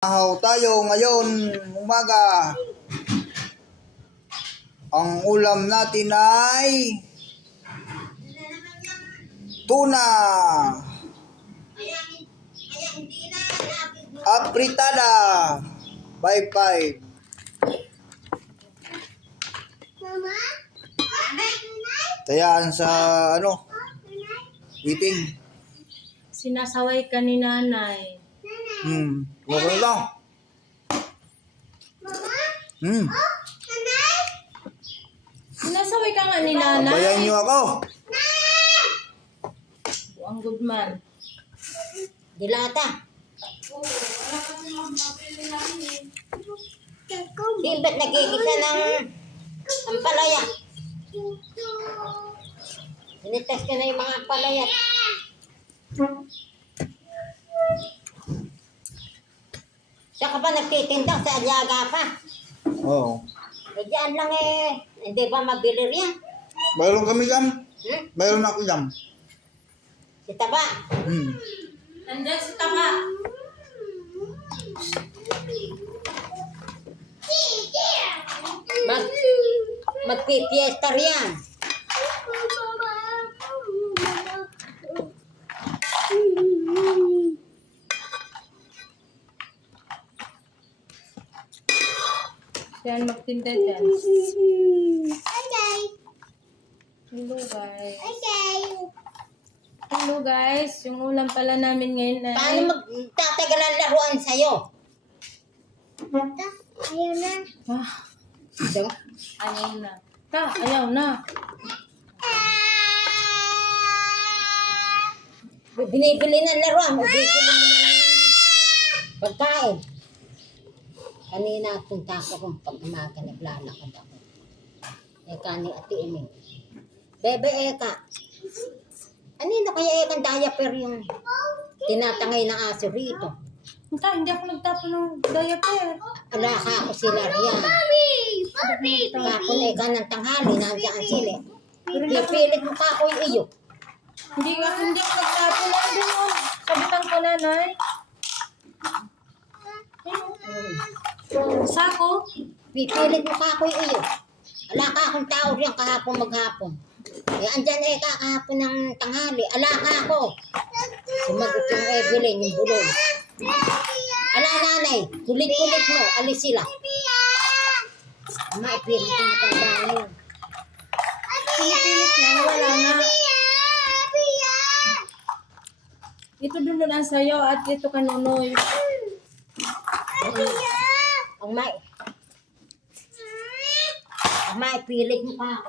Tayo ngayon umaga. Ang ulam natin ay tuna apritada by 5. Tayaan sa eating. Sinasaway ka ni nanay. Okay lang. Sinasaway ka nga ni nanay. Bayan niyo ako. Ang good man. Dilata. Di ba't nagigisa ng ampalaya? Initas ka na yung mga ampalaya. Siya ka ba nagtitinda sa Aliaga pa? Oo. Eh diyan lang hindi ba mabili riyan? Mayroon kami jam. Mayroon ako jam. Si Taba. Nandiyan si Tama. Magpipiesta riyan. Yan, magtinda dyan. Hello guys. Hello guys. Yung ulam pala namin ngayon ay... Paano magtatagal ang laruan sa'yo? Ayaw na. So, Ayaw na. Ayaw na. binibili ng laruan. Bibili mo na lang ng pagkain. Kanina punta ko kung pag umaga naglalakad ako. Eka ni Ate Emi. Bebe Eka. Anino kaya Ekang diaper yung tinatangay ng aso rito? Hindi ako nagtapon ng diaper. Ala ka ako sila riyan. Kapon Eka ng tanghali, nandiyan sila. Pipilit mo pa ako yung iyo. Hindi ako nagtapon lang doon. Sabitan ko nanay. Sako? Pipilit mo pa ako yung iyo. Ala ka akong tao riyan kahapon maghapon. Andyan kahapon ng tanghali. Ala ka ako. Sumagot yung Evelyn, yung bulong. Ala nanay, kulit-kulit mo. Alis sila. Maipilit mo matandaan yun. Pinipilit na, wala na. Ito doon ang sayo at ito kanunoy. Ang maipilit mo pa ako.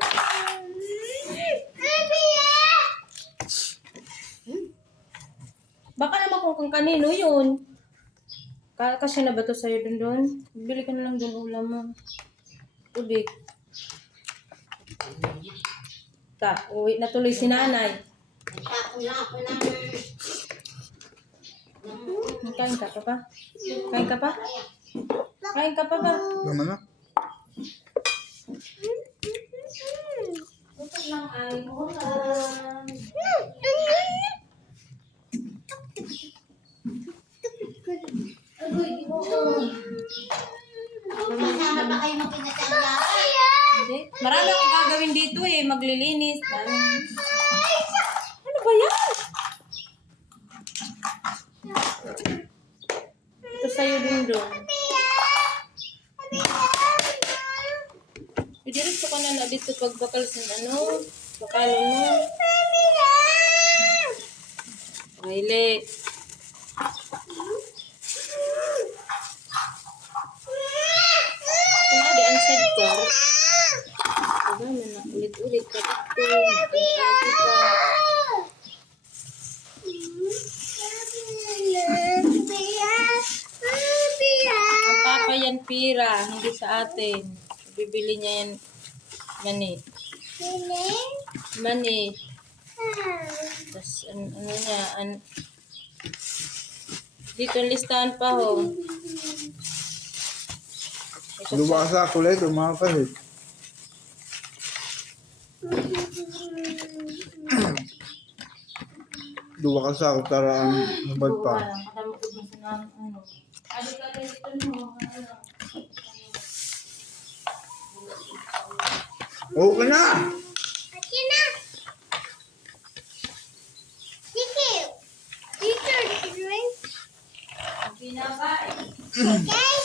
Baka naman kung kanino yun. Kasi na ba ito sa'yo doon? Bili ka na lang doon ulam mo. Tubig. Uwi na tuloy si nanay. Nagtapon lang ako ng... Kain ka pa ba? Kain ka pa? Kain ka pa ba? Naman na. Ito lang ay ulam. Masama ba kayo magpinatanda? Hindi. Marami akong gagawin dito maglilinis. Ano ba yan? Ito sa'yo din doon. Diretso ka na dito pagbakal sa bakalon mo. Violet. Kumadi ang sad ko. Agama na ulit-ulit ka dito. Magpapagi ka. Ang papa yan pira, hindi sa atin. Bibili niya yan mani. Mani. Tapos ano niya, dito ang listahan pa ho. Luwa sa kulit, umakalit. Duwa ka sa ako para ang nabad pa. Kadamot mo sa ano. Adi ka rin Okay na. Okay na. Sige. Teacher, drink. Pinakain. Okay.